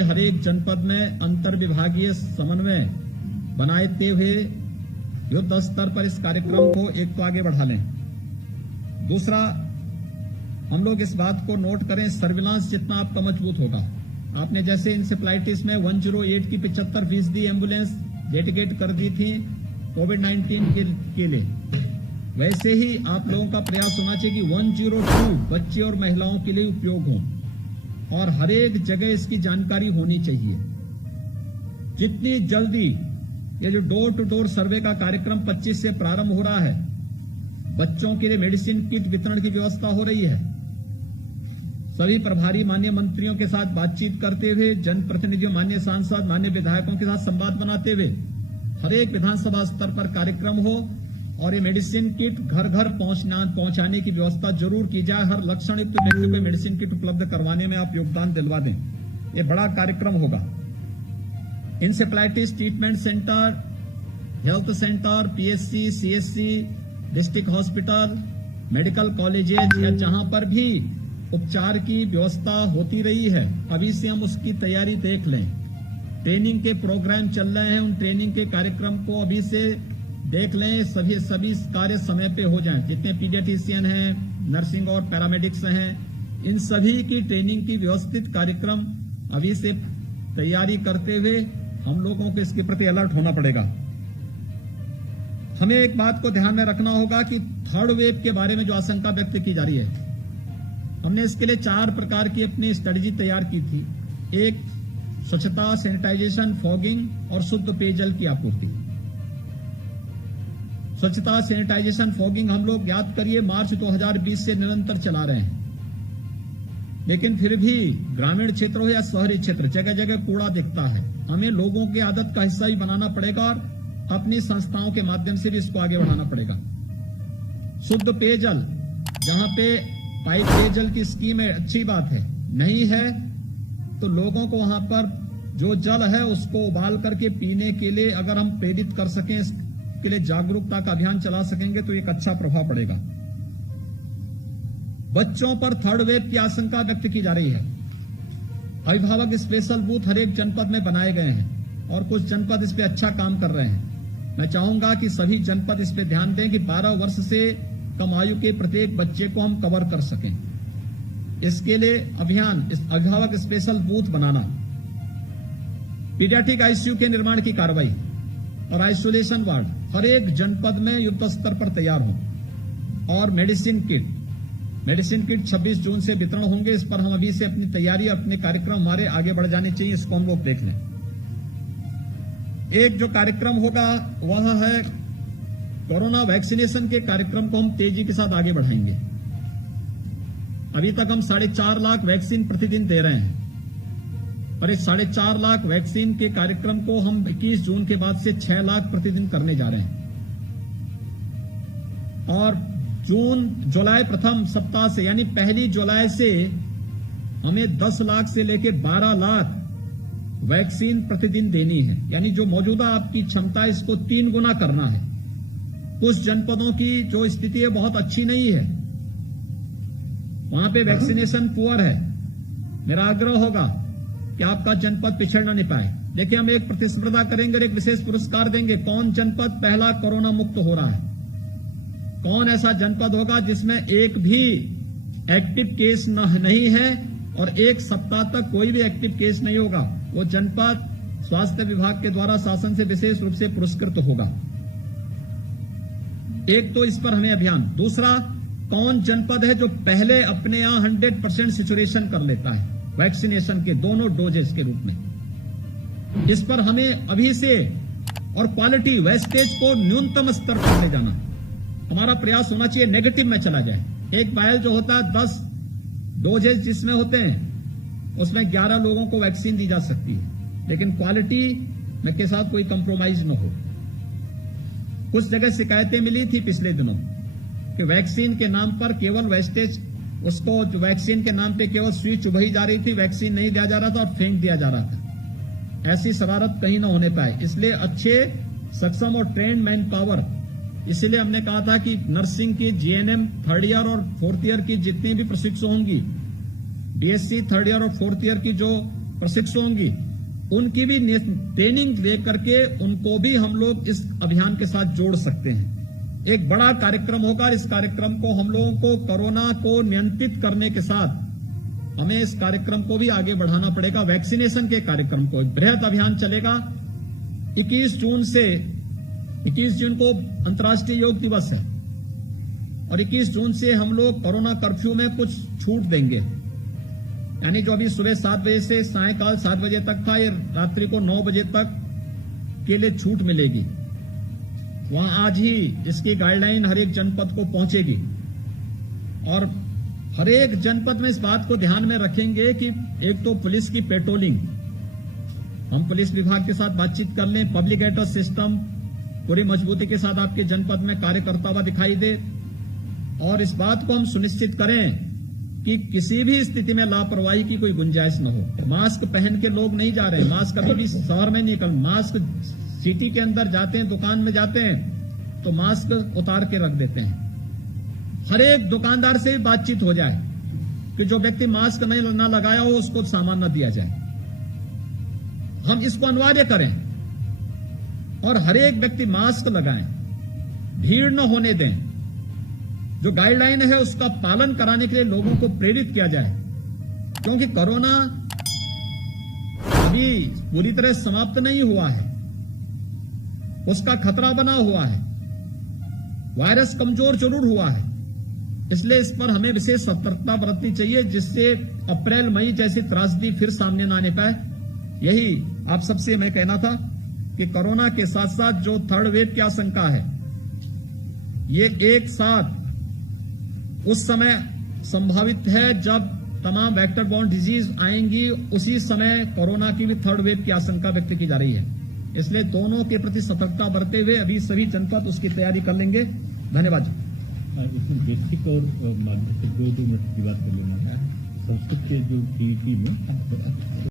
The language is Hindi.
हर एक जनपद में अंतर विभागीय समन्वय बनाते हुए युद्ध स्तर पर इस कार्यक्रम को एक तो आगे बढ़ा लें। दूसरा, हम लोग इस बात को नोट करें, सर्विलांस जितना आपका मजबूत होगा, आपने जैसे इंसेफ्लाइटिस में 108 की 75% एम्बुलेंस डेडिकेट कर दी थी कोविड-19 के लिए, वैसे ही आप लोगों का प्रयास होना चाहिए कि 102 बच्चे और महिलाओं के लिए उपयोग हो और हर एक जगह इसकी जानकारी होनी चाहिए। जितनी जल्दी ये जो डोर टू डोर सर्वे का कार्यक्रम 25 से प्रारंभ हो रहा है, बच्चों के लिए मेडिसिन किट वितरण की व्यवस्था हो रही है। सभी प्रभारी माननीय मंत्रियों के साथ बातचीत करते हुए, जनप्रतिनिधियों, माननीय सांसद, माननीय विधायकों के साथ संवाद बनाते हुए हर एक विधानसभा स्तर पर कार्यक्रम हो और ये मेडिसिन किट घर घर पहुंचाने की व्यवस्था जरूर की जाए। हर लक्षण युक्त व्यक्ति को मेडिसिन किट उपलब्ध करवाने में आप योगदान दिलवा दें। ये बड़ा कार्यक्रम होगा। Encephalitis treatment centre, health centre, PHC, CHC, district hospital, medical colleges या जहां पर भी उपचार की व्यवस्था होती रही है, अभी से हम उसकी तैयारी देख लें। ट्रेनिंग के प्रोग्राम चल रहे हैं, उन ट्रेनिंग के कार्यक्रम को अभी से देख लें। सभी कार्य समय पे हो जाएं। जितने पीडियाट्रिशियन हैं, नर्सिंग और पैरामेडिक्स हैं, इन सभी की ट्रेनिंग की व्यवस्थित कार्यक्रम अभी से तैयारी करते हुए हम लोगों को इसके प्रति अलर्ट होना पड़ेगा। हमें एक बात को ध्यान में रखना होगा कि थर्ड वेव के बारे में जो आशंका व्यक्त की जा रही है, हमने इसके लिए 4 प्रकार की अपनी स्ट्रेटेजी तैयार की थी। एक, स्वच्छता, सैनिटाइजेशन, फॉगिंग और शुद्ध पेयजल की आपूर्ति। स्वच्छता, सैनिटाइजेशन, फॉगिंग हम लोग याद करिए मार्च 2020 से निरंतर चला रहे हैं, लेकिन फिर भी ग्रामीण क्षेत्र हो या शहरी क्षेत्र, जगह जगह कूड़ा दिखता है। हमें लोगों की आदत का हिस्सा ही बनाना पड़ेगा और अपनी संस्थाओं के माध्यम से भी इसको आगे बढ़ाना पड़ेगा। शुद्ध पेयजल, जहां पे पाइप पेयजल की स्कीम है, अच्छी बात है, नहीं है तो लोगों को वहां पर जो जल है उसको उबाल करके पीने के लिए अगर हम प्रेरित कर सकें, इसके लिए जागरूकता का अभियान चला सकेंगे तो एक अच्छा प्रभाव पड़ेगा। बच्चों पर थर्ड वेव की आशंका व्यक्त की जा रही है। अभिभावक स्पेशल बूथ हर एक जनपद में बनाए गए हैं और कुछ जनपद इस पे अच्छा काम कर रहे हैं। मैं चाहूंगा कि सभी जनपद इस पे ध्यान दें कि 12 वर्ष से कम आयु के प्रत्येक बच्चे को हम कवर कर सकें। इसके लिए अभियान, इस अभिभावक स्पेशल बूथ बनाना, पीडियाट्रिक आईसीयू के निर्माण की कार्रवाई और आइसोलेशन वार्ड हर एक जनपद में युद्ध स्तर पर तैयार हो और मेडिसिन किट 26 जून से वितरण होंगे। इस पर हम अभी से अपनी तैयारी और अपने कार्यक्रम हमारे आगे बढ़ जाने चाहिए, इसको हम लोग देख लें। एक जो कार्यक्रम होगा वह है कोरोना वैक्सीनेशन के कार्यक्रम को हम तेजी के साथ आगे बढ़ाएंगे। अभी तक हम 4.5 लाख वैक्सीन प्रतिदिन दे रहे हैं और इस 4.5 लाख वैक्सीन के कार्यक्रम को हम 21 जून के बाद से 6 लाख प्रतिदिन करने जा रहे हैं और जुलाई प्रथम सप्ताह से यानी 1 जुलाई से हमें 10 लाख से लेकर 12 लाख वैक्सीन प्रतिदिन देनी है। यानी जो मौजूदा आपकी क्षमता है इसको 3 गुना करना है। कुछ जनपदों की जो स्थिति है बहुत अच्छी नहीं है, वहां पे वैक्सीनेशन पुअर है। मेरा आग्रह होगा कि आपका जनपद पिछड़ न पाए। देखिए, हम एक प्रतिस्पर्धा करेंगे और एक विशेष पुरस्कार देंगे। कौन जनपद पहला कोरोना मुक्त हो रहा है, कौन ऐसा जनपद होगा जिसमें एक भी एक्टिव केस नहीं है और 1 सप्ताह तक कोई भी एक्टिव केस नहीं होगा, वो जनपद स्वास्थ्य विभाग के द्वारा शासन से विशेष रूप से पुरस्कृत होगा। एक तो इस पर हमें अभियान। दूसरा, कौन जनपद है जो पहले अपने यहां 100% सिचुएशन कर लेता है वैक्सीनेशन के दोनों डोजेस के रूप में। इस पर हमें अभी से और क्वालिटी वेस्टेज को न्यूनतम स्तर पर ले जाना। हमारा प्रयास होना चाहिए नेगेटिव में चला जाए। एक वायल जो होता है 10 डोजेस जिसमें होते हैं उसमें 11 लोगों को वैक्सीन दी जा सकती है, लेकिन क्वालिटी में के साथ कोई कंप्रोमाइज न हो। कुछ जगह शिकायतें मिली थी पिछले दिनों कि वैक्सीन के नाम पर केवल वेस्टेज, उसको जो वैक्सीन के नाम पे केवल सुई चुभाई जा रही थी, वैक्सीन नहीं दिया जा रहा था और फेंक दिया जा रहा था। ऐसी शरारत कहीं न होने पाए, इसलिए अच्छे सक्षम और ट्रेंड मैन पावर, इसीलिए हमने कहा था कि नर्सिंग की जीएनएम 3rd ईयर और 4th ईयर की जितनी भी प्रशिक्षु होंगी, बीएससी 3rd ईयर और 4th ईयर की जो प्रशिक्षु होंगी, उनकी भी ट्रेनिंग दे करके उनको भी हम लोग इस अभियान के साथ जोड़ सकते हैं। एक बड़ा कार्यक्रम होगा। इस कार्यक्रम को हम लोगों को कोरोना को नियंत्रित करने के साथ हमें इस कार्यक्रम को भी आगे बढ़ाना पड़ेगा। वैक्सीनेशन के कार्यक्रम को बृहद अभियान चलेगा। 21 जून को अंतर्राष्ट्रीय योग दिवस है और 21 जून से हम लोग कोरोना कर्फ्यू में कुछ छूट देंगे, यानी जो अभी सुबह 7 बजे से सायकाल 7 बजे तक था, ये रात्रि को 9 बजे तक के लिए छूट मिलेगी। वहां आज ही इसकी गाइडलाइन हर एक जनपद को पहुंचेगी और हर एक जनपद में इस बात को ध्यान में रखेंगे कि एक तो पुलिस की पेट्रोलिंग, हम पुलिस विभाग के साथ बातचीत कर लें, पब्लिक एड्रेस सिस्टम पूरी मजबूती के साथ आपके जनपद में कार्य करता हुआ दिखाई दे और इस बात को हम सुनिश्चित करें कि किसी भी स्थिति में लापरवाही की कोई गुंजाइश न हो। मास्क पहन के लोग नहीं जा रहे हैं, मास्क कभी भी शहर में नहीं निकल, मास्क सिटी के अंदर जाते हैं, दुकान में जाते हैं तो मास्क उतार के रख देते हैं। हर एक दुकानदार से बातचीत हो जाए कि जो व्यक्ति मास्क नहीं ना लगाया हो उसको सामान न दिया जाए। हम इसको अनिवार्य करें और हर एक व्यक्ति मास्क लगाएं, भीड़ न होने दें। जो गाइडलाइन है उसका पालन कराने के लिए लोगों को प्रेरित किया जाए, क्योंकि कोरोना अभी पूरी तरह समाप्त नहीं हुआ है, उसका खतरा बना हुआ है, वायरस कमजोर जरूर हुआ है। इसलिए इस पर हमें विशेष सतर्कता बरतनी चाहिए, जिससे अप्रैल मई जैसी त्रासदी फिर सामने न आने पाए। यही आप सबसे मैं कहना था कि कोरोना के साथ साथ जो थर्ड वेव की आशंका है, ये एक साथ उस समय संभावित है जब तमाम वेक्टर बॉर्न डिजीज आएंगी, उसी समय कोरोना की भी थर्ड वेव की आशंका व्यक्त की जा रही है। इसलिए दोनों के प्रति सतर्कता बरते हुए अभी सभी जनपद उसकी तैयारी कर लेंगे। धन्यवाद। इसमें बेसिक और माध्यमिक 2 मिनट की बात कर लेना है। संस्कृत के जो टीईटी में